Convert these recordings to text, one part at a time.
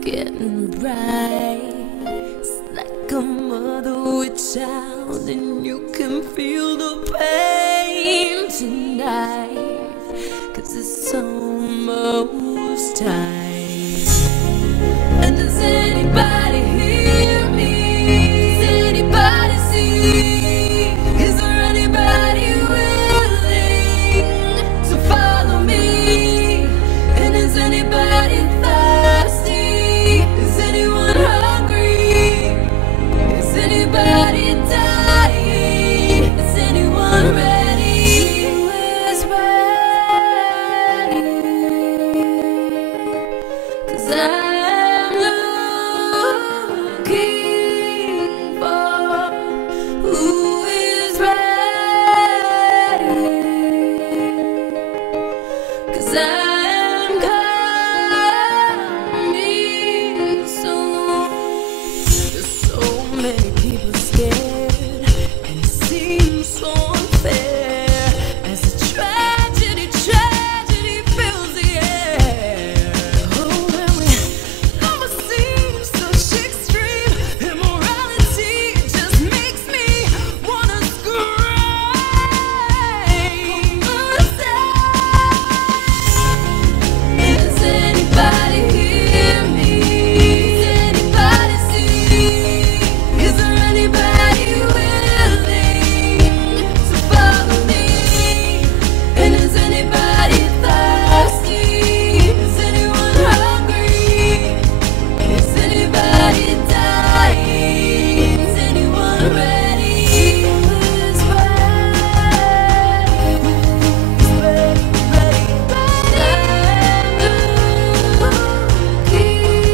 getting bright. It's like a mother with child, and you can feel the pain tonight, 'cause it's almost time. And does anybody hear me? Does anybody see? Is there anybody willing to follow me? And is anybody thirsty? Is anyone hungry? Is anybody dying? Is anyone ready? Who is ready? 'Cause I'm looking for who is ready. 'Cause I'm coming soon. There's so many people scared, and it seems so unfair as the tragedy fills the air. Oh, and we never seem such extreme. Immorality just makes me wanna scream. Does anybody hear me? Does anybody see? Is there anybody willing to follow me? And is anybody thirsty? Is anyone hungry? Is anybody dying? Is anyone ready? Who is ready? Who's ready?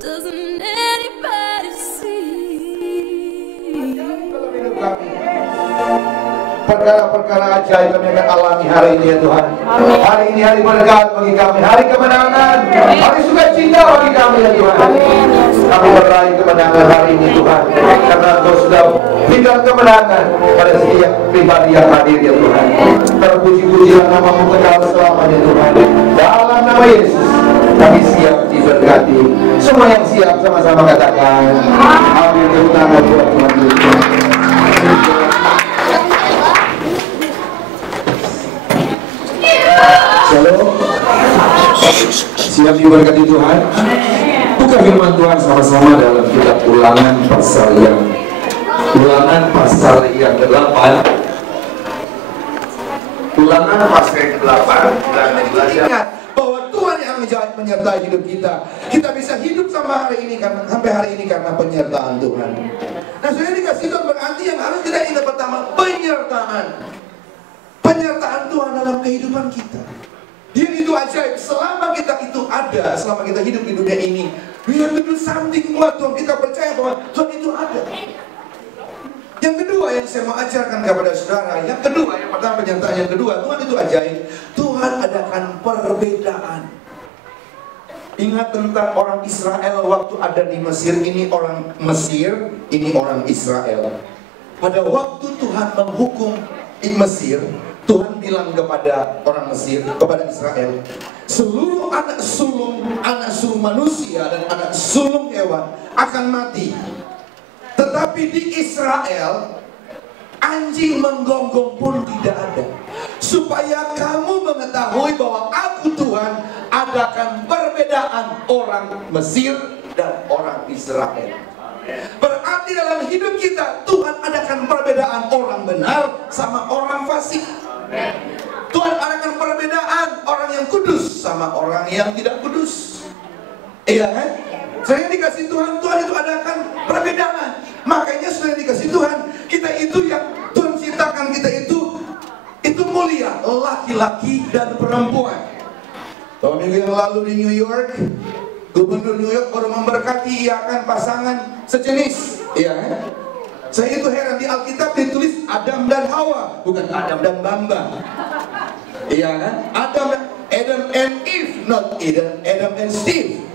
Doesn't anybody see? Perkara-perkara ajaib kami akan alami hari ini ya Tuhan. Hari ini hari berkat bagi kami, hari kemenangan, hari sukacita bagi kami ya Tuhan. Kami meraih kemenangan hari ini Tuhan, karena Engkau sudah berikan kemenangan pada setiap pribadi yang hadir ya Tuhan. Terpuji-pujilah nama-Mu kekal selamanya Tuhan. Dalam nama Yesus kami siap diberkati. Semua yang siap sama-sama katakan amin. Tepuk tangan buat Tuhan. Shalom. Siap diberkati Tuhan. Buka firman Tuhan sama-sama dalam kitab Ulangan pasal yang ke-8. Ulangan pasal yang ke-8 dan belajar bahwa Tuhan yang menyertai hidup kita. Kita bisa hidup sampai hari ini karena penyertaan Tuhan. Nah, sudah dikasih Tuhan berarti yang harus kita ingat pertama penyertaan. Penyertaan Tuhan dalam kehidupan kita. Yang itu ajaib, selama kita itu ada, selama kita hidup di dunia ini, we have to do something buat Tuhan. Kita percaya bahwa Tuhan itu ada. Yang kedua yang saya mau ajarkan kepada saudara, yang pertama penyertaan, yang kedua, Tuhan itu ajaib. Tuhan adakan perbedaan. Ingat tentang orang Israel waktu ada di Mesir. Ini orang Mesir, ini orang Israel. Pada waktu Tuhan menghukum di Mesir, Tuhan bilang kepada orang Mesir, kepada Israel, seluruh anak sulung manusia dan anak sulung hewan akan mati. Tetapi di Israel, anjing menggonggong pun tidak ada. Supaya kamu mengetahui bahwa aku Tuhan adakan perbedaan orang Mesir dan orang Israel. Berarti dalam hidup kita Tuhan adakan perbedaan orang benar sama orang fasik. Tuhan adakan perbedaan orang yang kudus sama orang yang tidak kudus. Iya kan? Saya dikasih Tuhan, Tuhan itu adakan perbedaan. Makanya sudah dikasih Tuhan, kita itu yang Tuhan ciptakan kita itu mulia, laki-laki dan perempuan. Tahun minggu yang lalu di New York, Gubernur New York baru memberkati akan pasangan sejenis. Iya kan? Saya itu heran, di Alkitab ditulis Adam dan Hawa, bukan Adam dan Bamba. Iya kan? Adam and Eve, not Adam and Steve.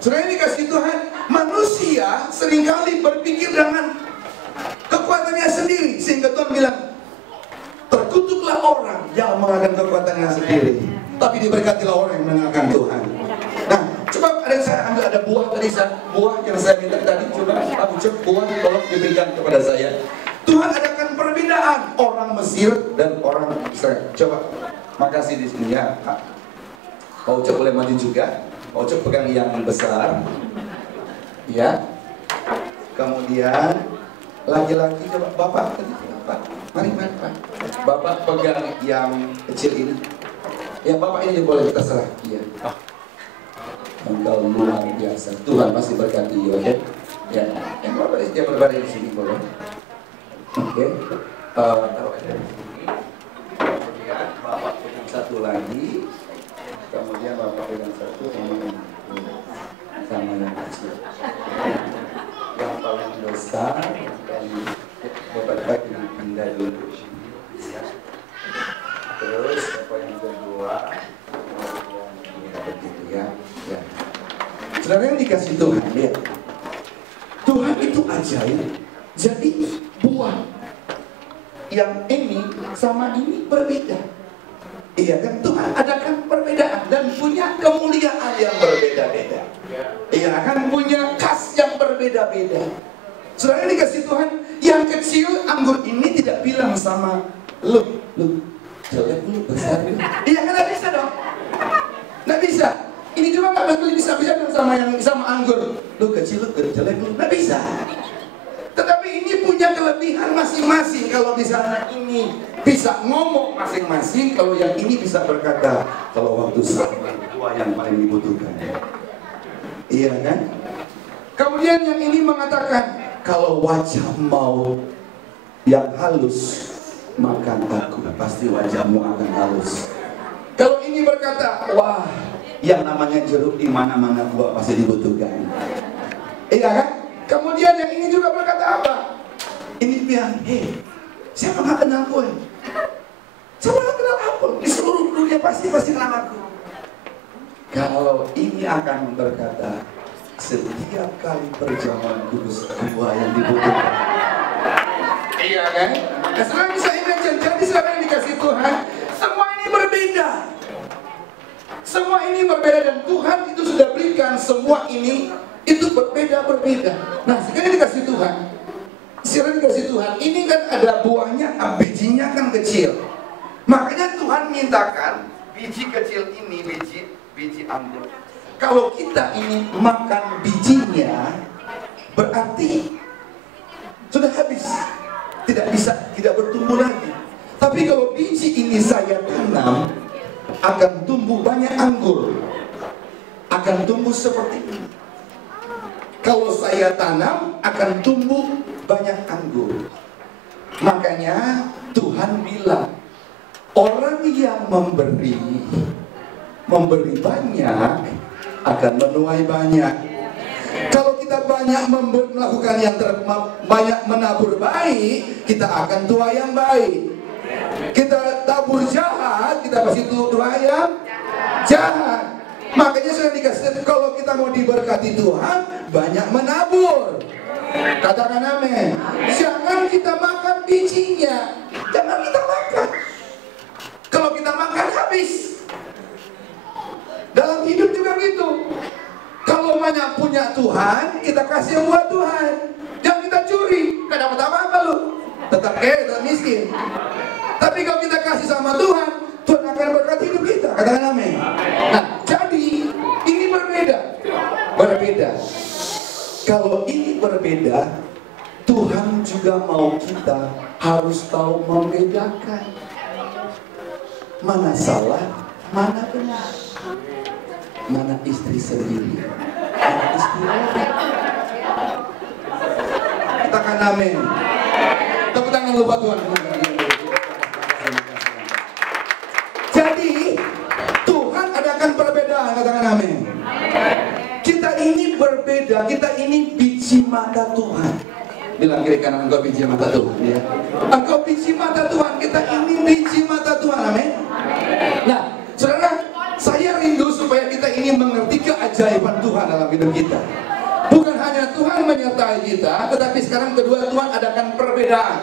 Sudah dikasih Tuhan, manusia seringkali berpikir dengan kekuatannya sendiri, sehingga Tuhan bilang, terkutuklah orang yang menggunakan kekuatannya sendiri, tapi diberkatilah orang yang menggunakan Tuhan. Nah, coba ada yang saya ambil, ada buah tadi, buah yang saya minta tadi, coba aku cek buah, tolong diberikan kepada saya. Tuhan adakan perbedaan orang Mesir dan orang Israel. Coba, makasih di sini ya. Pak Ucap boleh maju juga. Pak Ucap pegang yang besar, ya. Kemudian laki-laki, coba Bapak tadi, Bapak, mari Pak. Bapak pegang yang kecil ini. Ya Bapak ini boleh terserah. Iya. Engkau luar biasa. Tuhan masih berkati, oke? Ya. Yang Bapak dia berbaring di sini boleh. Oke. Taruh aja di sini. Kemudian Bapak pegang satu lagi. Kemudian Bapak pegang satu sama yang kecil. Yang paling besar dan Bapak pindah dulu. Terus Bapak yang kedua, begitu ya. Ya. Saudara yang dikasih Tuhan, lihat. Tuhan itu ajaib. Jadi buah yang ini sama ini berbeda. Iya kan, Tuhan adakan perbedaan dan punya kemuliaan yang berbeda-beda. Iya kan, punya khas yang berbeda-beda. Saudara yang dikasih Tuhan, yang kecil anggur ini tidak bilang sama lu jelek lu, besar lu. Iya kan, nggak bisa dong. Nggak bisa. Ini juga nggak betul bisa sama anggur. Lu kecil, lu jelek lu, nggak bisa. Tetapi ini punya kelebihan masing-masing. Kalau misalnya ini bisa ngomong masing-masing, kalau yang ini bisa berkata, kalau waktu sama dua yang paling dibutuhkan. Iya kan? Kemudian yang ini mengatakan, kalau wajah mau yang halus, maka aku pasti wajahmu akan halus. Kalau ini berkata, wah, yang namanya jeruk di mana-mana gua pasti dibutuhkan. Iya kan? Kemudian yang ini juga berkata apa? Ini bilang, siapa nggak kenal gue? Siapa nggak kenal aku? Di seluruh dunia pasti kenal aku. Kalau ini akan berkata, setiap kali perjamuan kudus gua yang dibutuhkan. Iya kan? Nah, sekarang bisa imagine, jadi sekarang yang dikasih Tuhan, semua ini berbeda. Semua ini berbeda dan Tuhan itu sudah berikan semua ini itu berbeda-berbeda. Nah, sekarang dikasih Tuhan. Sekarang dikasih Tuhan. Ini kan ada buahnya, bijinya kan kecil. Makanya Tuhan mintakan biji kecil ini, biji anggur. Kalau kita ini makan bijinya, berarti sudah habis. Tidak bertumbuh lagi. Tapi kalau biji ini saya tanam, akan tumbuh banyak anggur. Akan tumbuh seperti ini. Kalau saya tanam, akan tumbuh banyak anggur. Makanya Tuhan bilang, orang yang memberi banyak akan menuai banyak. Kalau kita banyak melakukan yang banyak menabur baik, kita akan tuai yang baik. Kita tabur jahat, kita pasti tuai yang jahat. Makanya sudah dikasih, kalau kita mau diberkati Tuhan, banyak menabur. Katakan amin. Jangan kita makan bijinya. Jangan kita makan. Kalau kita makan habis. Dalam hidup juga gitu. Kalau banyak punya Tuhan, kita kasih yang buat Tuhan. Jangan kita curi. Gak dapat apa-apa lu. Tetap kaya, tetap miskin. Tapi kalau kita kasih sama Tuhan, Tuhan akan berkati hidup kita. Katakan amin. Nah, jadi ini berbeda. Berbeda. Kalau ini berbeda, Tuhan juga mau kita harus tahu membedakan mana salah, mana benar, mana istri sendiri, mana istri lain. Katakan amin. Tepuk tangan lu buat Tuhan. Jadi Tuhan adakan perbedaan. Katakan amin. Kita ini berbeda, kita ini biji mata Tuhan. Bilang kiri kanan, engkau biji mata Tuhan ya. Engkau biji mata Tuhan, kita ini biji mata Tuhan. Amin. Nah, saudara, saya rindu supaya kita ini mengerti keajaiban Tuhan dalam hidup kita. Bukan hanya Tuhan menyertai kita, tetapi sekarang kedua Tuhan adakan perbedaan.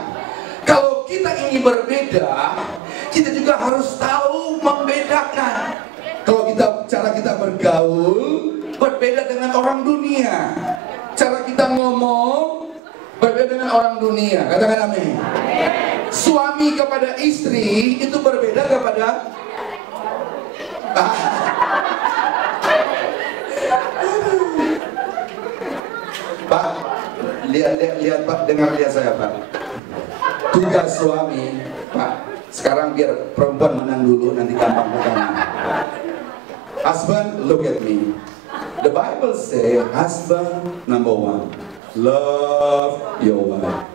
Kalau kita ini berbeda, kita juga harus tahu membedakan. Kalau cara kita bergaul berbeda dengan orang dunia, cara kita ngomong berbeda dengan orang dunia. Katakan amin. Suami kepada istri itu berbeda kepada Pak, lihat Pak, lihat saya Pak. Tugas suami, Pak. Sekarang biar perempuan menang dulu, nanti gampang menang. Husband, look at me. The Bible say, husband number 1, love your wife.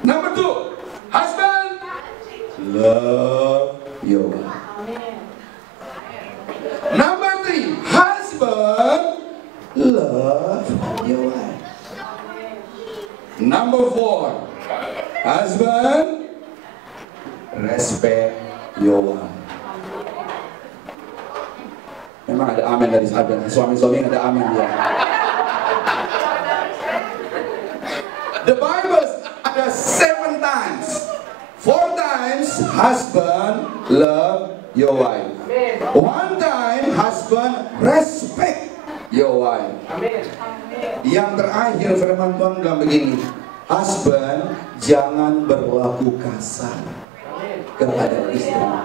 Number 2, husband, love your wife. Number 3, husband, love your wife. Number 4, husband, respect your wife. Memang ada amin dari sahabat. Suami-suami ada amin ya. The Bible ada 7 times. 4 times husband love your wife. 1 time husband respect your wife. Yang terakhir firman Tuhan bilang begini, husband jangan berlaku kasar kepada istrimu.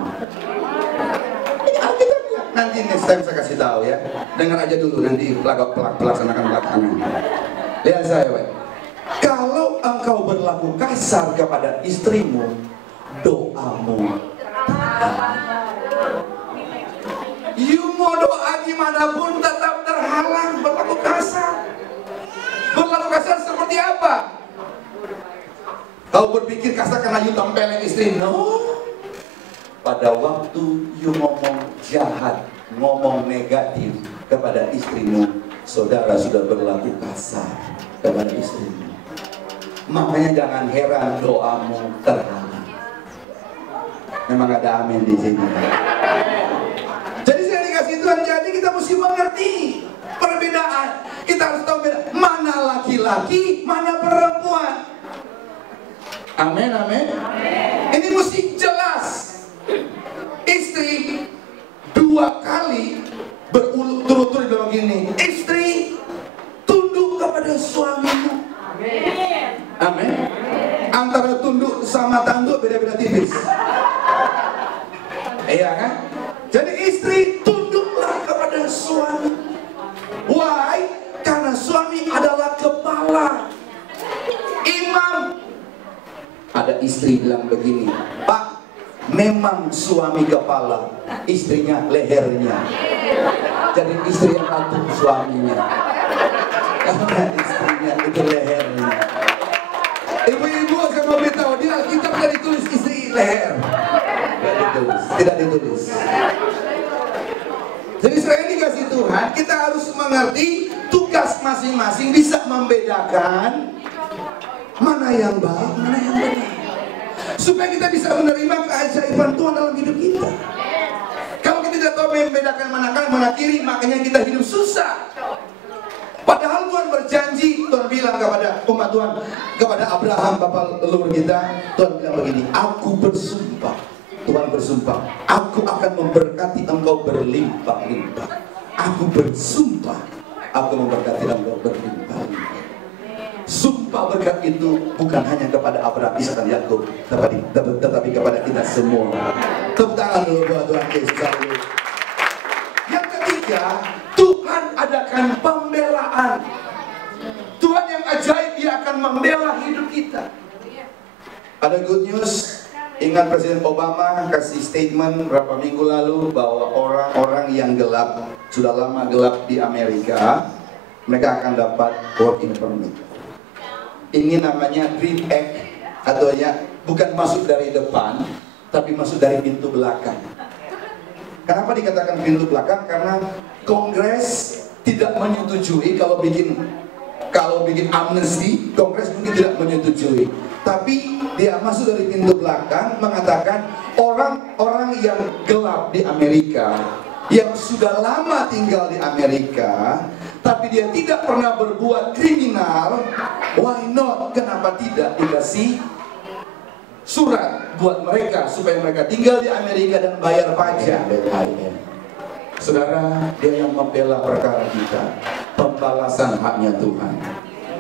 Nanti next time saya kasih tahu ya. Dengar aja dulu, nanti pelaksanakan belakangan. Lihat saya, Pak. Kalau engkau berlaku kasar kepada istrimu, doamu. You mau doa gimana pun tetap terhalang berlaku kasar. Berlaku kasar seperti apa? Kau berpikir kasar karena you tempelin istri? No. Pada waktu you ngomong jahat, ngomong negatif kepada istrimu, saudara sudah berlaku kasar kepada istrimu. Makanya jangan heran doamu terhalang. Memang ada amin di sini. Jadi saya dikasih Tuhan, jadi kita mesti mengerti perbedaan. Kita harus tahu beda mana laki-laki, mana perempuan. Amin, amin. Ini mesti jelas. Istri 2 kali berturut-turut bilang begini, istri tunduk kepada suamimu. Amin. Antara tunduk sama tanduk beda-beda tipis. Iya kan? Jadi istri tunduklah kepada suami. Why? Karena suami adalah kepala, imam. Ada istri bilang begini, Pak, memang suami kepala, istrinya lehernya. Jadi istri yang atur suaminya, karena istrinya itu lehernya. Ibu-ibu saya mau beritahu, di Alkitab tidak ditulis istri leher. Tidak ditulis. Jadi selain dikasih Tuhan, kita harus mengerti tugas masing-masing, bisa membedakan mana yang baik, mana yang benar, supaya kita bisa menerima keajaiban Tuhan dalam hidup kita. Kalau kita tidak tahu membedakan mana kanan mana kiri, makanya kita hidup susah. Padahal Tuhan berjanji, Tuhan bilang kepada umat Tuhan, kepada Abraham, bapak leluhur kita, Tuhan bilang begini, aku bersumpah, Tuhan bersumpah, aku akan memberkati engkau berlimpah-limpah. Aku bersumpah, aku memberkati engkau berlimpah-limpah. Sumpah berkat itu bukan hanya kepada Abraham, Ishak dan Yakub, tetapi kepada kita semua. Tepuk tangan dulu buat Tuhan Yesus. Yang ketiga, Tuhan adakan pembelaan. Tuhan yang ajaib, Dia akan membela hidup kita. Ada good news. Ingat Presiden Obama kasih statement beberapa minggu lalu bahwa orang-orang yang gelap, sudah lama gelap di Amerika, mereka akan dapat working permit. Ini namanya Dream Act, atau ya bukan masuk dari depan, tapi masuk dari pintu belakang. Kenapa dikatakan pintu belakang? Karena Kongres tidak menyetujui kalau bikin amnesti, Kongres mungkin tidak menyetujui. Tapi dia masuk dari pintu belakang, mengatakan orang-orang yang gelap di Amerika, yang sudah lama tinggal di Amerika, tapi dia tidak pernah berbuat kriminal, why not? Kenapa tidak dikasih surat buat mereka supaya mereka tinggal di Amerika dan bayar pajak? Saudara, Dia yang membela perkara kita, pembalasan haknya Tuhan.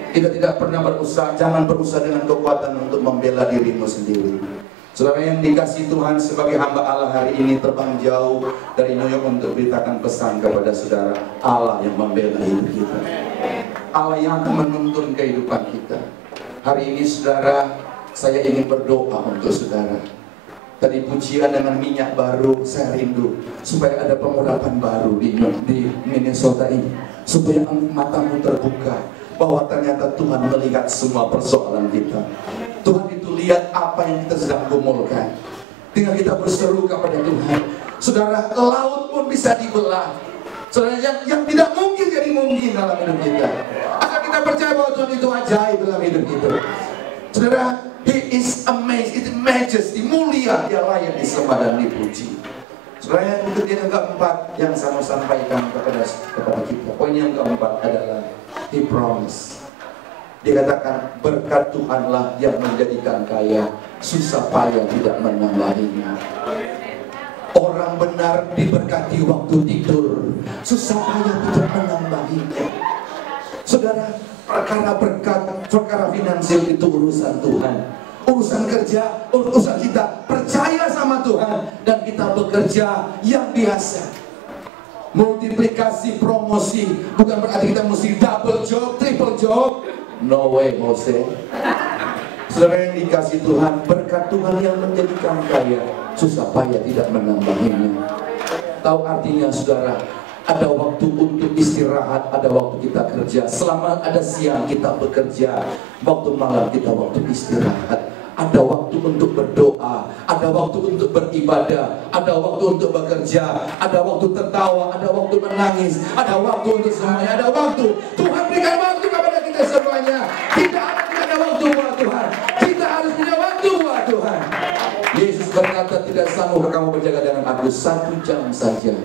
Kita tidak pernah berusaha, jangan berusaha dengan kekuatan untuk membela dirimu sendiri. Saudara yang dikasih Tuhan, sebagai hamba Allah hari ini terbang jauh dari New York untuk beritakan pesan kepada saudara, Allah yang membela hidup kita, Allah yang akan menuntun kehidupan kita. Hari ini saudara, saya ingin berdoa untuk saudara. Tadi pujian dengan minyak baru, saya rindu supaya ada pengurapan baru di Minnesota ini, supaya matamu terbuka bahwa ternyata Tuhan melihat semua persoalan kita. Tuhan itu lihat apa yang kita sedang gumulkan. Tinggal kita berseru kepada Tuhan. Saudara, laut pun bisa dibelah. Saudara, yang tidak mungkin jadi mungkin dalam hidup kita. Asal kita percaya bahwa Tuhan itu ajaib dalam hidup kita. Saudara, He is amazed, it majesty, mulia, Dia layak disembah dan dipuji. Saudara, yang ketiga keempat yang saya mau sampaikan kepada kita. Poin yang keempat adalah He promise. Dikatakan berkat Tuhanlah yang menjadikan kaya, susah payah tidak menambahinya. Orang benar diberkati waktu tidur, susah payah tidak menambahinya. Saudara, perkara berkat, perkara finansial itu urusan Tuhan. Urusan kerja, urusan kita percaya sama Tuhan dan kita bekerja yang biasa. Multiplikasi, promosi, bukan berarti kita mesti double job, triple job. No way, Mose. Saudara yang dikasih Tuhan, berkat Tuhan yang menjadikan kaya, susah payah tidak menambahinya. Tahu artinya saudara, ada waktu untuk istirahat, ada waktu kita kerja. Selama ada siang kita bekerja, waktu malam kita waktu istirahat. Ada waktu untuk berdoa, ada waktu untuk beribadah, ada waktu untuk bekerja, ada waktu tertawa, ada waktu menangis, ada waktu untuk semuanya, ada waktu. Tuhan berikan waktu kepada kita semuanya. Tidak ada waktu buat Tuhan, kita harus punya waktu buat Tuhan. Yesus berkata, tidak sanggup kamu berjaga dengan aku 1 jam saja.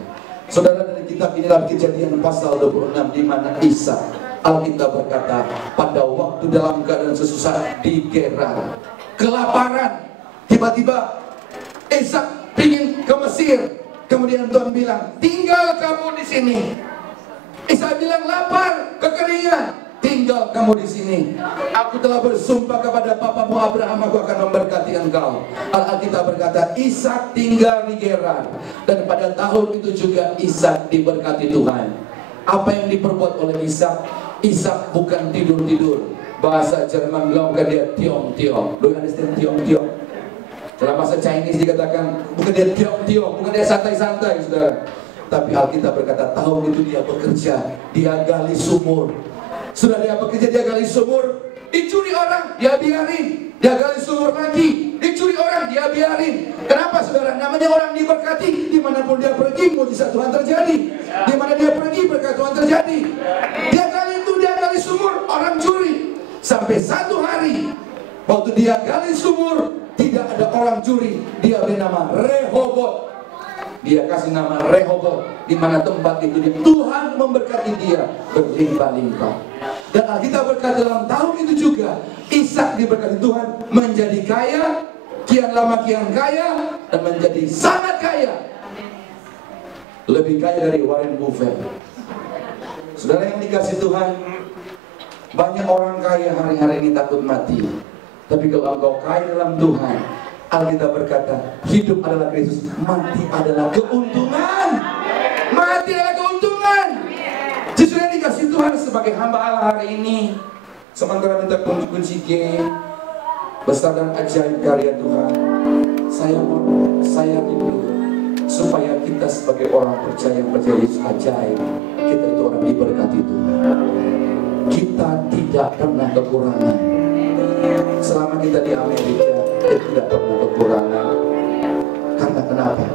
Saudara, dari kitab ini dalam Kejadian pasal 26, di mana Ishak, Alkitab berkata, pada waktu dalam keadaan sesusah di Gerar, kelaparan, tiba-tiba Ishak ingin ke Mesir. Kemudian Tuhan bilang, tinggal kamu di sini. Ishak bilang, lapar, kekeringan, tinggal kamu di sini. Aku telah bersumpah kepada papamu Abraham, aku akan memberkati engkau. Alkitab berkata, Ishak tinggal di Gerar, dan pada tahun itu juga Ishak diberkati Tuhan. Apa yang diperbuat oleh Ishak? Ishak bukan tidur-tidur. Bahasa Jerman bilang bukan dia tiong-tiong. Do you understand tiong-tiong? Dalam bahasa Chinese dikatakan bukan dia tiong-tiong, bukan dia santai-santai, saudara. Tapi Alkitab berkata tahun itu dia bekerja, dia gali sumur. Sudah dia bekerja, dia gali sumur, dicuri orang, dia biarin. Dia gali sumur lagi, dicuri orang, dia biarin. Kenapa saudara? Namanya orang diberkati. Dimanapun dia pergi, mujizat Tuhan terjadi. Dimana dia pergi, berkat Tuhan terjadi. Dia gali itu, dia gali sumur, orang curi. Sampai satu hari, waktu dia gali sumur, tidak ada orang curi. Dia bernama Rehobot. Dia kasih nama Rehoboth, di mana tempat itu Tuhan memberkati dia berlimpah-limpah. Dan Alkitab berkata dalam tahun itu juga Ishak diberkati Tuhan menjadi kaya, kian lama kian kaya, dan menjadi sangat kaya. Lebih kaya dari Warren Buffett. Saudara yang dikasih Tuhan, banyak orang kaya hari-hari ini takut mati. Tapi kalau engkau kaya dalam Tuhan, Alkitab berkata, hidup adalah Kristus, mati adalah keuntungan. Mati adalah keuntungan. Justru yang dikasih Tuhan sebagai hamba Allah hari ini, sementara minta kunci-kunci G, besar dan ajaib karya Tuhan. Saya rindu supaya kita sebagai orang percaya Yesus ajaib, kita itu orang diberkati Tuhan. Kita tidak pernah kekurangan. Selama kita di Amerika, kita tidak pernah kekurangan. Karena kenapa?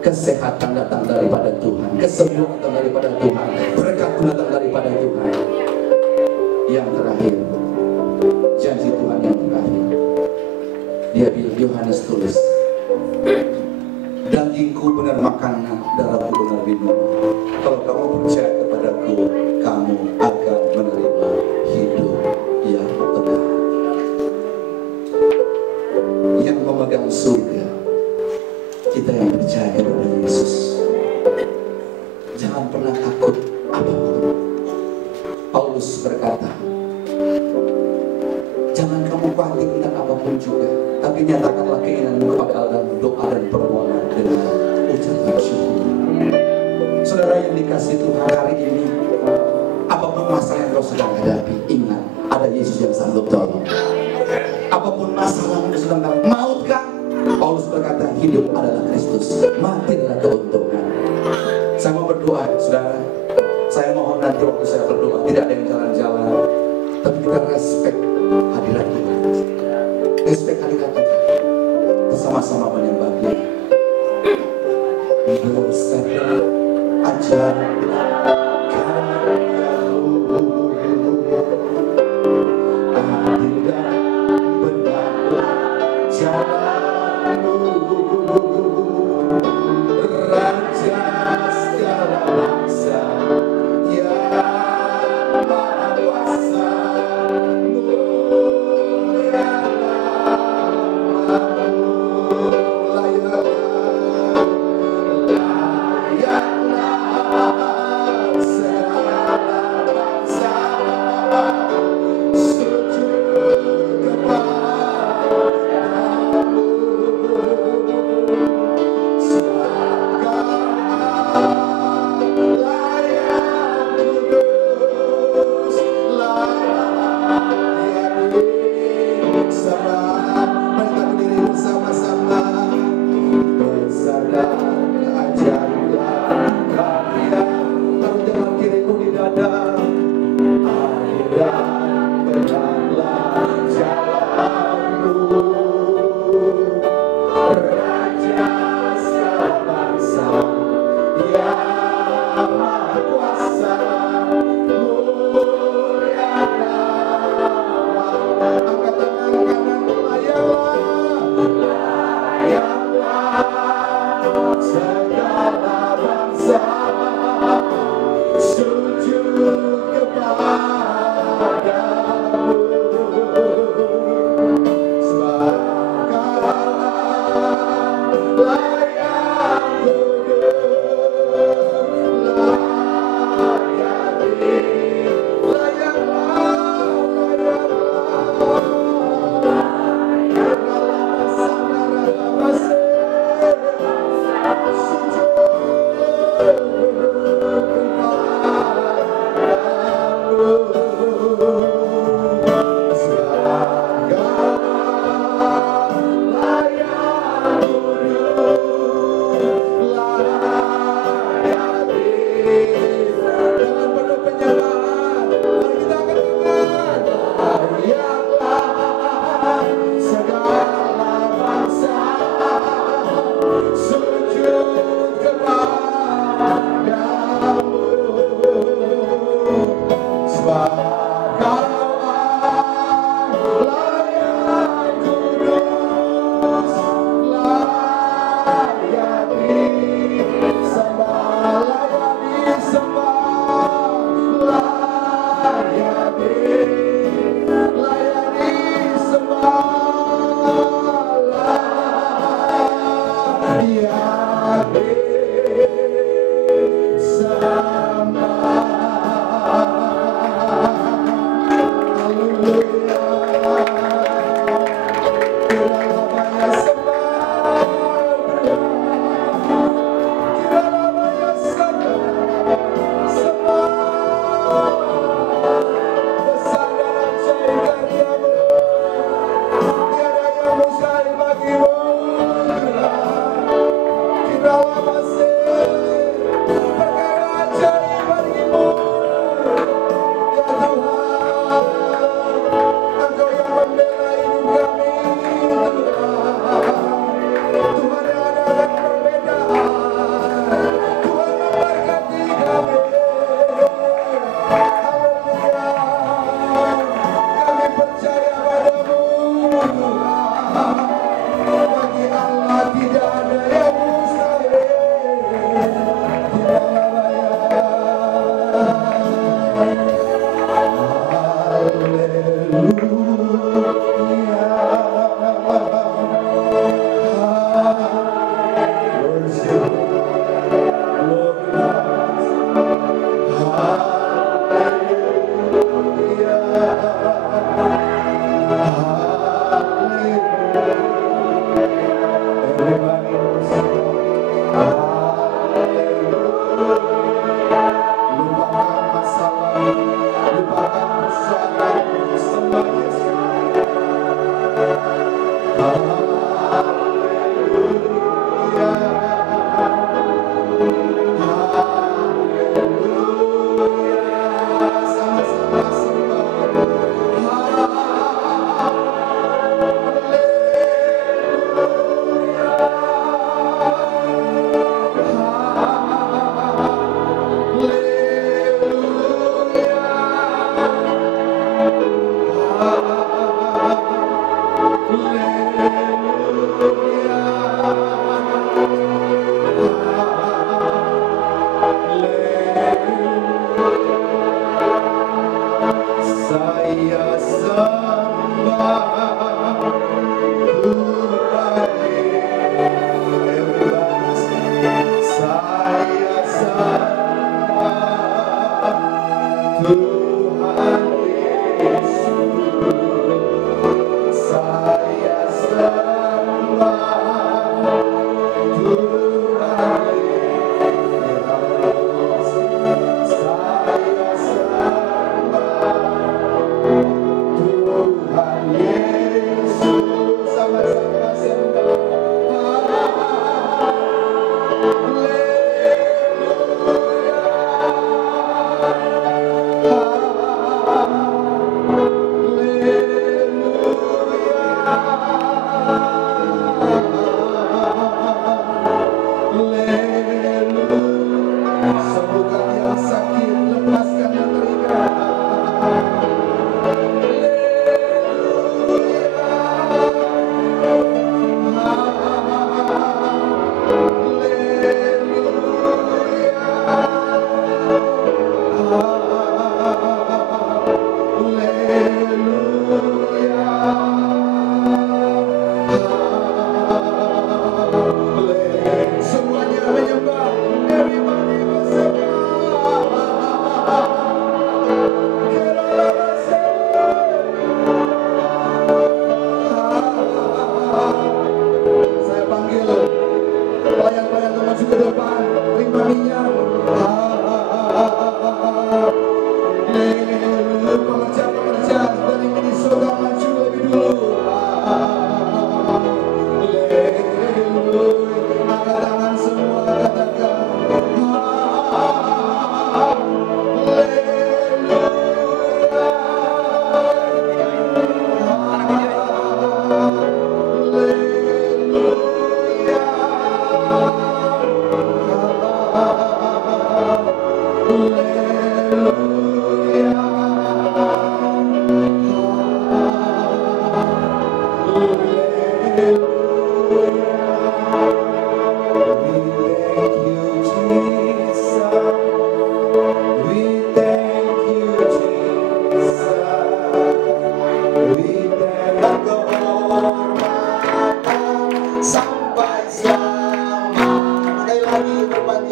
Kesehatan datang daripada Tuhan, kesembuhan datang daripada Tuhan, berkat datang daripada Tuhan. Yang terakhir, janji Tuhan yang terakhir, dia bilang, Yohanes tulis, dagingku benar makanan, darahku benar minum. Kalau kamu percaya kepadaku, kamu akan menerima hidup yang kekal. Yang memegang surga, kita yang percaya kepada Yesus. Jangan pernah takut apapun. Paulus berkata, jangan kamu khawatir tentang apapun juga, tapi nyatakanlah keinginanmu kepada Allah dalam doa dan permohonan dengan ucapan syukur. Saudara yang dikasih Tuhan hari ini, apapun masalah yang kau sedang hadapi, ingat ada Yesus yang sanggup tolong. Apapun masalah yang sedang dalam mautkah? Paulus berkata, hidup adalah Kristus, mati adalah keuntungan. Saya mau berdoa, saudara. Saya mohon nanti waktu saya berdoa tidak ada yang jalan-jalan, tapi kita respect hadirat Tuhan. Respect hadirat Tuhan. Bersama-sama menyembah Dia. Besar ajaiblah karya-Mu, adil dan benarlah jalan-Mu, Raja segala bangsa yang Maha Kuasa,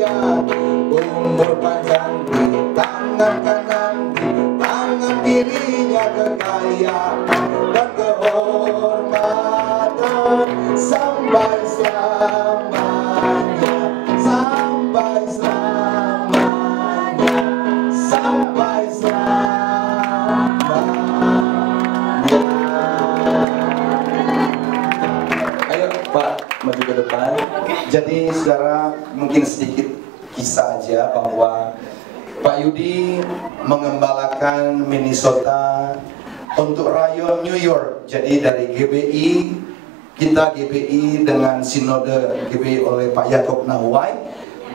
dia, umur panjang di tangan kanan, di tangan kirinya kekayaan dan kehormatan sampai selamanya, sampai selamanya, sampai selamanya. Ayo Pak, maju ke depan. Jadi saudara, mungkin sedikit kisah aja bahwa Pak Yudi mengembalakan Minnesota untuk rayon New York. Jadi dari GBI, kita GBI dengan sinode GBI oleh Pak Yakob Nahuai,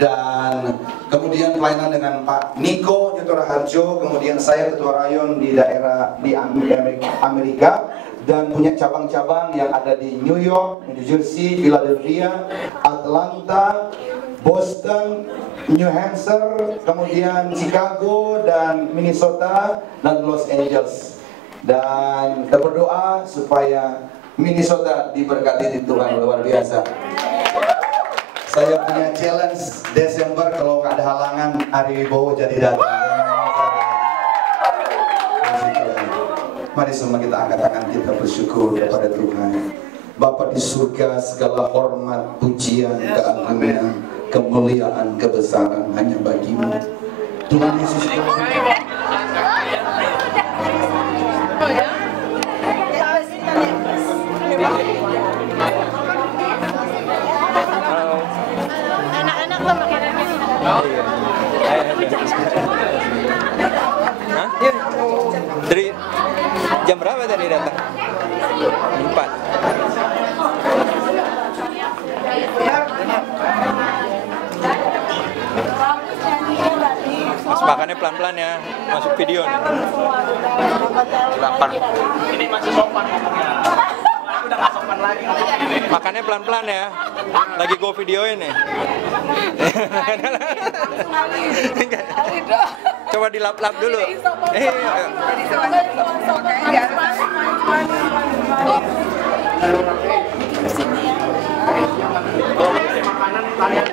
dan kemudian pelayanan dengan Pak Niko Nyotora Harjo, kemudian saya ketua rayon di daerah di Amerika, dan punya cabang-cabang yang ada di New York, New Jersey, Philadelphia, Atlanta, Boston, New Hampshire, kemudian Chicago dan Minnesota dan Los Angeles. Dan kita berdoa supaya Minnesota diberkati di Tuhan luar biasa. Saya punya challenge Desember, kalau nggak ada halangan Ari Wibowo jadi datang. Mari semua kita angkat tangan kita bersyukur kepada Tuhan. Bapa di surga, segala hormat, pujian, keagungan, kemuliaan, kebesaran hanya bagimu. Tuhan Yesus. Anak-anak lo makin Hah? Dari jam berapa tadi datang? 4. Mas makannya pelan-pelan ya, masuk video nih. Lapar. Ini masih sopan ngomongnya. Udah nggak sopan lagi. Makannya pelan-pelan ya, lagi go videoin nih. Coba dilap-lap dulu. Makanan kalian.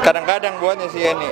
Kadang-kadang buatnya si Eni.